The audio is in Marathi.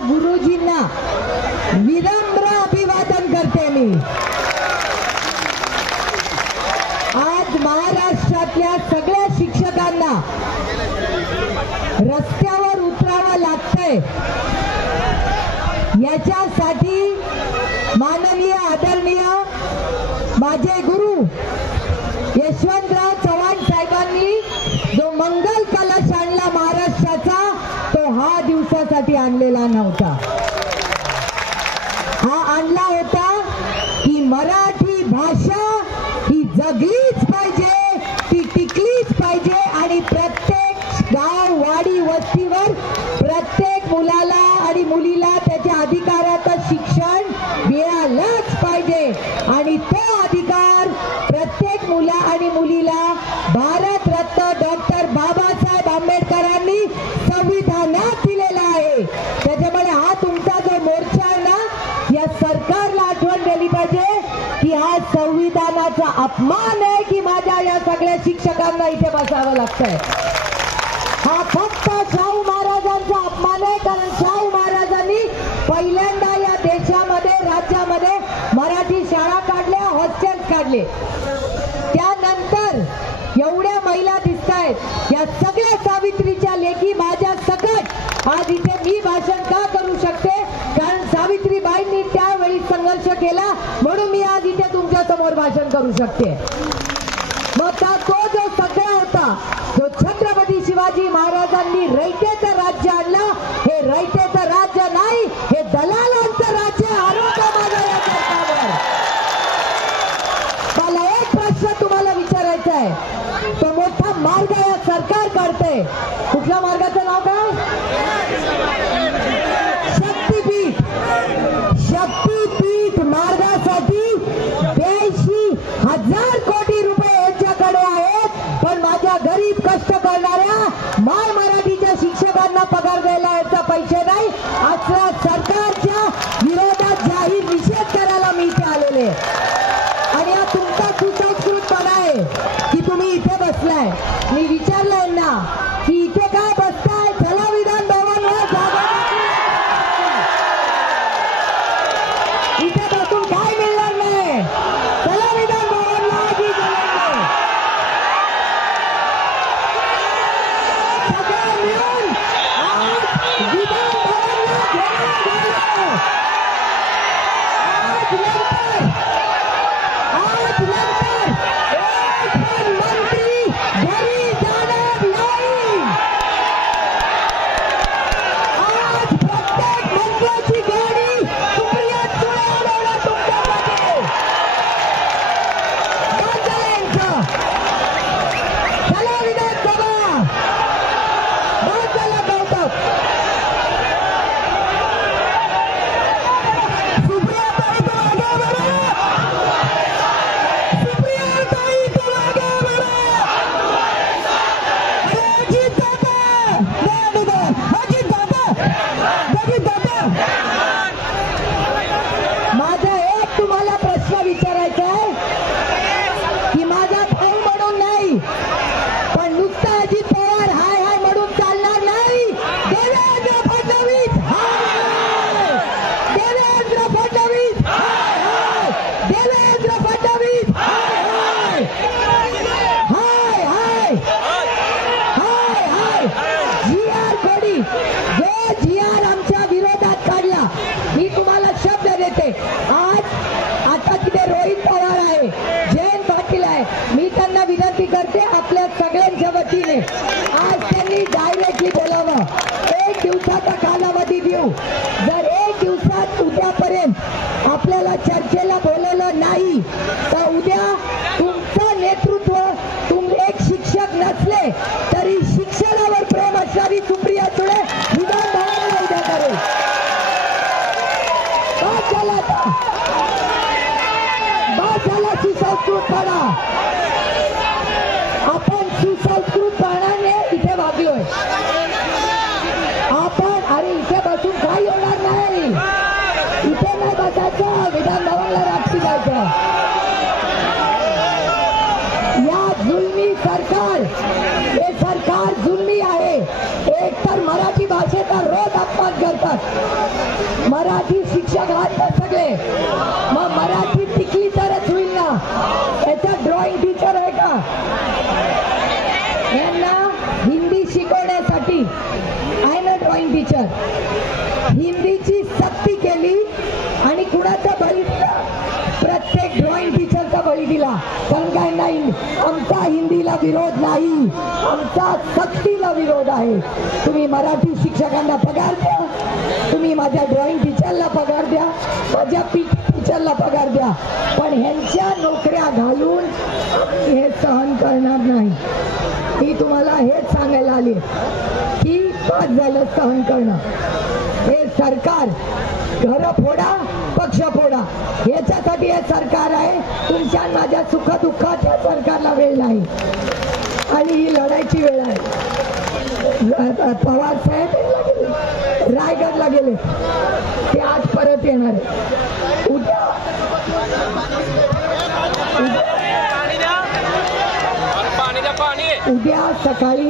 गुरुजींना विनम्र अभिवादन करते मी। आज महाराष्ट्रातल्या सगळ्या शिक्षकांना रस्त्यावर उतरावं लागतंय। याच्यासाठी माननीय आदरणीय माझे गुरु यशवंतराव चव्हाण साहेबांनी जो मंगल कलश आणला महाराष्ट्राचा, तो हा दिवसासाठी आणलेला नव्हता। हा आणला होता की मराठी भाषा ही जगलीच पाहिजे, ती टिकलीच पाहिजे आणि प्रत्येक गाव वाडी वस्तीवर प्रत्येक मुलाला आणि मुलीला त्याच्या अधिकाराचं शिक्षण मिळालंच पाहिजे आणि तो अधिकार प्रत्येक मुला आणि मुलीला भारतरत्न डॉक्टर बाबासाहेब आंबेडकरांनी संविधानात दिलेला आहे। त्याच्यामुळे हा तुमचा जो मोर्चा आहे ना, या सरकारला आठवण दिली पाहिजे की हा संविधानाचा अपमान आहे की माझ्या या सगळ्या शिक्षकांना इथे बसावं लागतंय। हा फक्त शाहू महाराजांचा अपमान आहे, कारण शाहू महाराजांनी पहिल्यांदा या देशामध्ये राज्यामध्ये मराठी शाळा काढल्या, हॉस्टेल काढले। त्यानंतर एवढ्या महिला दिसतायत, या सगळ्या सावित्रीच्या लेखी माझ्या सकट आज इथे मी भाषण का करू शकते, कारण सावित्रीबाईंनी त्यावेळी संघर्ष केला म्हणून मी आज इथे तुमच्या समोर भाषण करू शकते। मग तो जो सगळा होता, जो छत्रपती शिवाजी महाराजांनी रयतेचं राज्य आणलं, हे रयतेचं राज्य नाही, हे दलालांचं राज्य आणलं माझ्या या सरकारवर। मला एक प्रश्न तुम्हाला विचारायचा आहे, तो मोठा मार्ग या सरकार काढते, कुठल्या मार्गाचं नाव काय? शक्तीपीठ। शक्तीपीठ मार्गासाठी 82,000 कोटी रुपये यांच्याकडे आहेत, पण माझ्या गरीब कष्ट करणाऱ्या माय मराठीच्या शिक्षकांना पगार द्यायला याचा पैसे नाही। असल्या सरकारच्या विरोधात जाहीर निषेध करायला मी इथे आलेले आणि हा तुमचा सुसंस्कृतपणा आहे की तुम्ही इथे बसलाय। मी विचारलंय ना की इथे काय बसताय, चला विधान भवनवर जागा इथे बसून काय मिळणार नाही, चला विधान भवनला आधी सगळे मिळून आज विधान भवनला आज नंतर एक पण मंत्री घरी जाणार नाही। आज प्रत्येक मंत्र्याची गाडी सुप्रिया सुळे उडवणार तुमच्यामध्ये। बांधलेंचं चला विधानसभा, बांधला गौतम सुप्रिया ताई तो आगे बढ़ो, सुप्रिया ताई तो आगे बढ़ो। अजित दादा, अजित दादा, अजित दादा। माझा एक तुम्हाला प्रश्न विचारायचा आहे की माझा भाऊ म्हणून नाही, पण नुसतं अजित पवार हाय हाय म्हणून चालणार नाही। देवेंद्र फडणवीस हाय, देवेंद्र फडणवीस हाय, देवेंद्र फडणवीस हाय, हाय हाय हाय हाय। जी.आर. खोडी जो जी.आर. आमच्या विरोधात काढला, मी तुम्हाला शब्द देते, आज आता तिथे रोहित पवार आहे, जयंत पाटील आहे, मी त्यांना विनंती करते आपल्या सगळ्यांच्या वतीने आज त्यांनी डायरेक्टली बोलावं। एक दिवसाचा कालावधी देऊ, जर एक दिवसात उद्यापर्यंत आपल्याला चर्चेला बोलवलं नाही तर उद्या तुमचं नेतृत्व, तुम्ही एक शिक्षक नसले तरी शिक्षणावर प्रेम असणारी सुप्रिया सुळे विधान भवनाला उद्या करेल। बस झाला आता, बस झाला सुसंस्कृतपणा। आपण सुसंस्कृतपणाने इथे वागलोय आपण, अरे इथे बसून काही होणार नाही, इथे नाही बसायचं, विधान भवनला रात्री जायचं। या जुलमी सरकार, हे सरकार जुलमी आहे। एक तर मराठी भाषेचा रोज अपमान करतात, शिक्षक, मराठी शिक्षक आहेत ना सगळे, मग मराठी टिकली तरच होईल ना. याचा ड्रॉइंग टीचर आहे का? यांना हिंदी शिकवण्यासाठी आहे ना ड्रॉइंग टीचर. हिंदीची सक्ती केली आणि कुणाचा बळी दिला? प्रत्येक ड्रॉइंग टीचरचा बळी दिला. पण काय नाही, आमचा हिंदीला विरोध नाही, आमचा सक्तीला विरोध आहे. तुम्ही मराठी शिक्षकांना पगार द्या, तुम्ही माझ्या ड्रॉइंग टीचरला पगार द्या, माझ्या पीटी टीचरला पगार द्या, पण ह्यांच्या नोकऱ्या घालून हे सहन करणार नाही. मी तुम्हाला हेच सांगायला आले की पाच झालं सहन करणं. हे सरकार घर फोडा पक्ष फोडा याच्यासाठी हे सरकार आहे. तुमच्या माझ्या सुखदुःखात या सरकारला वेळ नाही आणि ही लढायची वेळ आहे. पवार साहेब रायगडला गेले, ते आज परत येणार आहे. उद्या सकाळी